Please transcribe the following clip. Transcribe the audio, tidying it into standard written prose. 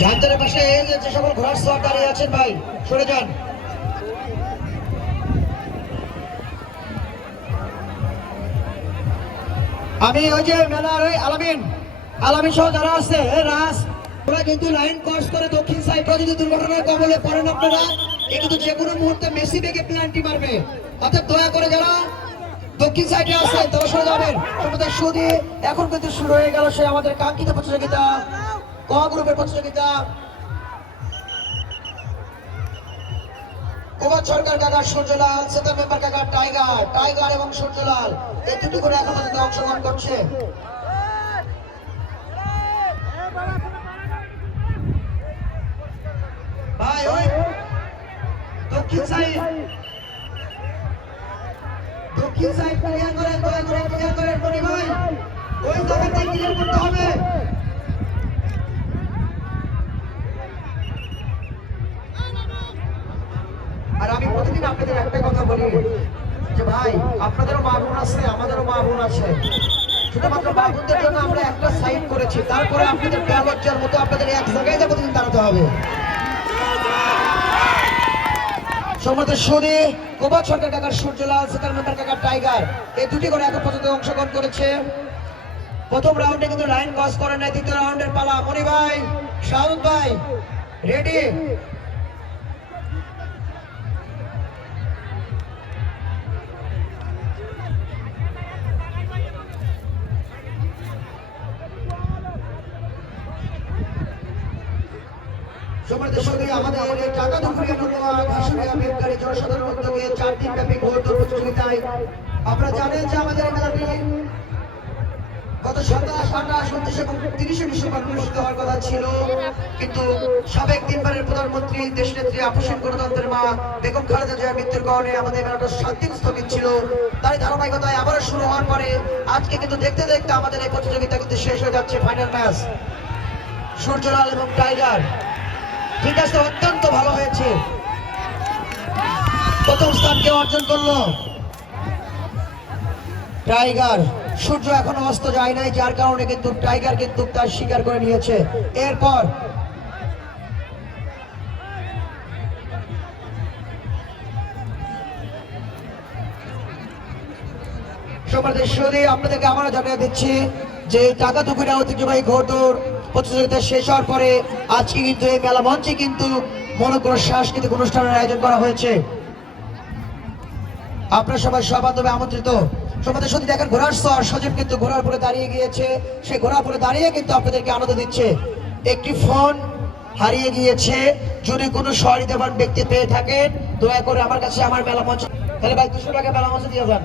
ঝাঁঝরের পাশে যে সকল ঘোড়ার সওয়ার দাঁড়িয়ে আছেন ভাই সরে যান। আমি ওই যে মেলার ওই আলামিন সহ যারা আছে রাস ওরা কিন্তু লাইন ক্রস করে দক্ষিণ সাইডে যদি দুর্ঘটনার কবলে পড়েন আপনারা কিন্তু যে কোনো মুহূর্তে মেসি বেগে প্ল্যান্টি মারবে। অর্থাৎ দয়া করে যারা দক্ষিণ সাইডে আছে তারা সরে যাবেন। আমাদের সুদি এখন কিন্তু শুরু হয়ে গেল সে আমাদের কাঙ্ক্ষিত প্রতিযোগিতা ক গ্রুপের প্রতিযোগিতা। কুমার সরকার কাকা সূর্যলাল, সেতা মেম্বার কাকা টাইগার এবং সূর্যলাল এই দুটি করে এখন পর্যন্ত অংশগ্রহণ করছে। ভাই ওই দক্ষিণ সাইড ক্লিয়ার করেন, দয়া করে ক্লিয়ার করেন মনি ভাই, ওই জায়গাতে ক্লিয়ার করতে হবে। আর আমি প্রতিদিন আপনাদের একটা কথা বলি যে ভাই আপনাদেরও মা বোন আছে আমাদেরও মা বোন আছে, শুধুমাত্র মা বোনদের জন্য আমরা একটা সাইড করেছি, তারপরে আপনাদের প্যালজ্জার মতো আপনাদের এক জায়গায় প্রতিদিন দাঁড়াতে হবে। সম্মানিত সুদী কুমার সরকার কাকার সূর্যলাল, সেতার মেম্বার কাকার টাইগার এই দুটি করে এখন পর্যন্ত অংশগ্রহণ করেছে। প্রথম রাউন্ডে কিন্তু লাইন ক্রস করে নাই, দ্বিতীয় রাউন্ডের পালা। মনি ভাই, শাহুদ ভাই রেডি? আমাদের টাকা জনসাধারণ উদ্যোগে 4 দিন ব্যাপী ঘোড়দৌড় প্রতিযোগিতায় আপনারা জানেন যে আমাদের মেলাটি গত 27, 28, 29 এবং 30 ডিসেম্বর অনুষ্ঠিত হওয়ার কথা ছিল, কিন্তু সাবেক 3 বারের প্রধানমন্ত্রী দেশনেত্রী আপসীন গণতন্ত্রের মা বেগম খালেদা জিয়ার মৃত্যুর কারণে আমাদের মেলাটা 7 দিন স্থগিত ছিল। তাই ধারাবাহিকতায় আবারও শুরু হওয়ার পরে আজকে কিন্তু দেখতে দেখতে আমাদের এই প্রতিযোগিতা কিন্তু শেষ হয়ে যাচ্ছে। ফাইনাল ম্যাচ সূর্যলাল এবং টাইগার, ঠিক আছে, অত্যন্ত ভালো হয়েছে। প্রথম স্থানকে অর্জন করলো টাইগার। সূর্য এখনো অস্ত যায় নাই, যার কারণে কিন্তু টাইগার কিন্তু তার শিকার করে নিয়েছে। এরপর আপনাদেরকে আমরা জানিয়ে দিচ্ছি যে টাকাটুকুরা ঐতিহ্যবাহী ঘোড়দৌড় প্রতিযোগিতা শেষ হওয়ার পরে আজকে কিন্তু এই মেলা মঞ্চে কিন্তু মনোগ্র সাংস্কৃতিক অনুষ্ঠানের আয়োজন করা হয়েছে। আপনারা সবাই সবান্ধবে আমন্ত্রিত। সবাই শুধু দেখেন ঘোড়ার সওয়ার সজীব কিন্তু ঘোড়ার উপরে দাঁড়িয়ে গিয়েছে, সে ঘোড়ার উপরে দাঁড়িয়ে কিন্তু আপনাদেরকে আনন্দ দিচ্ছে। একটি ফোন হারিয়ে গিয়েছে, যদি কোনো সহৃদয়বান ব্যক্তি পেয়ে থাকেন দয়া করে আমার কাছে আমার মেলা মঞ্চ, তাহলে ভাই 200 টাকা মেলা মঞ্চে দিয়ে যান।